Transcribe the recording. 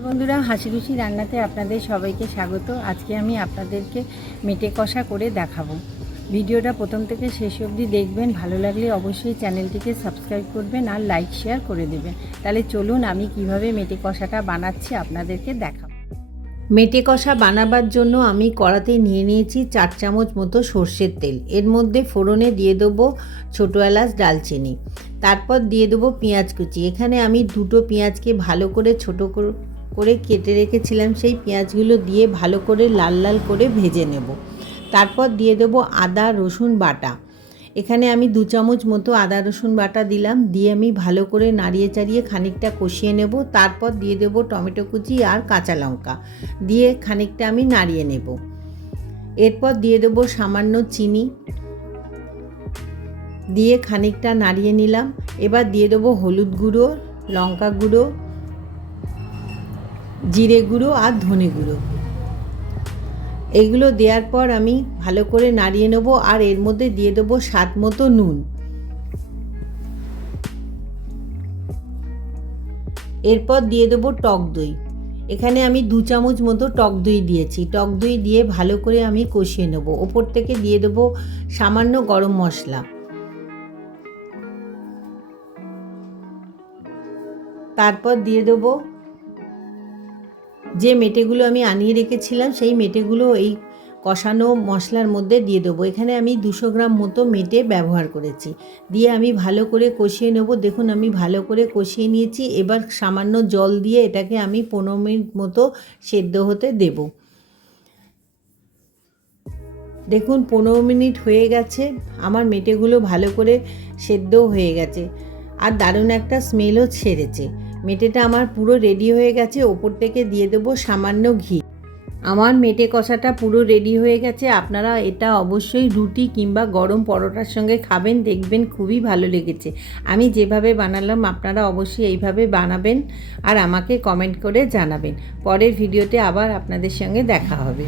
নমস্কার বন্ধুরা, হাসি খুশি রান্নাতে আপনাদের সবাইকে স্বাগত। আজকে আমি আপনাদেরকে মেটে কষা করে দেখাবো। ভিডিওটা প্রথম থেকে শেষ অবধি দেখবেন, ভালো লাগলে অবশ্যই চ্যানেলটিকে সাবস্ক্রাইব করবেন আর লাইক, শেয়ার করে দেবেন। তাহলে চলুন আমি কীভাবে মেটে কষাটা বানাচ্ছি আপনাদেরকে দেখাবো। মেটে কষা বানাবার জন্য আমি কড়াতে নিয়ে নিয়েছি চার চামচ মতো সর্ষের তেল। এর মধ্যে ফোড়নে দিয়ে দেবো ছোটো এলাচ, ডালচিনি। তারপর দিয়ে দেবো পেঁয়াজ কুচি। এখানে আমি দুটো পেঁয়াজকে ভালো করে ছোটো করে কেটে রেখেছিলাম সেই পেঁয়াজগুলো দিয়ে ভালো করে লাল লাল করে ভেজে নেব। তারপর দিয়ে দেবো আদা, রসুন বাটা। এখানে আমি দু চামচ মতো আদা, রসুন বাটা দিলাম। দিয়ে আমি ভালো করে নাড়িয়ে চাড়িয়ে খানিকটা কষিয়ে নেব। তারপর দিয়ে দেব টমেটো কুচি আর কাঁচা লঙ্কা। দিয়ে খানিকটা আমি নাড়িয়ে নেব। এরপর দিয়ে দেব সামান্য চিনি। দিয়ে খানিকটা নাড়িয়ে নিলাম। এবার দিয়ে দেবো হলুদ গুঁড়ো, লঙ্কা গুঁড়ো জিরে গুঁড়ো আর ধনে গুঁড়ো। এগুলো দেওয়ার পর আমি ভালো করে নাড়িয়ে নেব আর এর মধ্যে দিয়ে দেবো স্বাদ মতো নুন। এরপর দিয়ে দেবো টক দই। এখানে আমি দু চামচ মতো টক দই দিয়েছি। টক দই দিয়ে ভালো করে আমি কষিয়ে নেব। ওপর থেকে দিয়ে দেবো সামান্য গরম মশলা। তারপর দিয়ে দেবো যে মেটেগুলো আমি আনিয়ে রেখেছিলাম, সেই মেটেগুলো এই কষানো মশলার মধ্যে দিয়ে দেবো। এখানে আমি দুশো গ্রাম মতো মেটে ব্যবহার করেছি। দিয়ে আমি ভালো করে কষিয়ে নেব। দেখুন, আমি ভালো করে কষিয়ে নিয়েছি। এবার সামান্য জল দিয়ে এটাকে আমি পনেরো মিনিট মতো সেদ্ধ হতে দেব। দেখুন, পনেরো মিনিট হয়ে গেছে। আমার মেটেগুলো ভালো করে সেদ্ধ হয়ে গেছে। আর দারুণ একটা স্মেলও ছেড়েছে। মেটেটা আমার পুরো রেডি হয়ে গেছে, ওপর থেকে দিয়ে দেবো সামান্য ঘি। আমার মেটে কষাটা পুরো রেডি হয়ে গেছে, আপনারা এটা অবশ্যই রুটি কিংবা গরম পরোটার সঙ্গে খাবেন, দেখবেন খুবই ভালো লেগেছে। আমি যেভাবে বানালাম, আপনারা অবশ্যই এইভাবে বানাবেন আর আমাকে কমেন্ট করে জানাবেন। পরের ভিডিওতে আবার আপনাদের সঙ্গে দেখা হবে।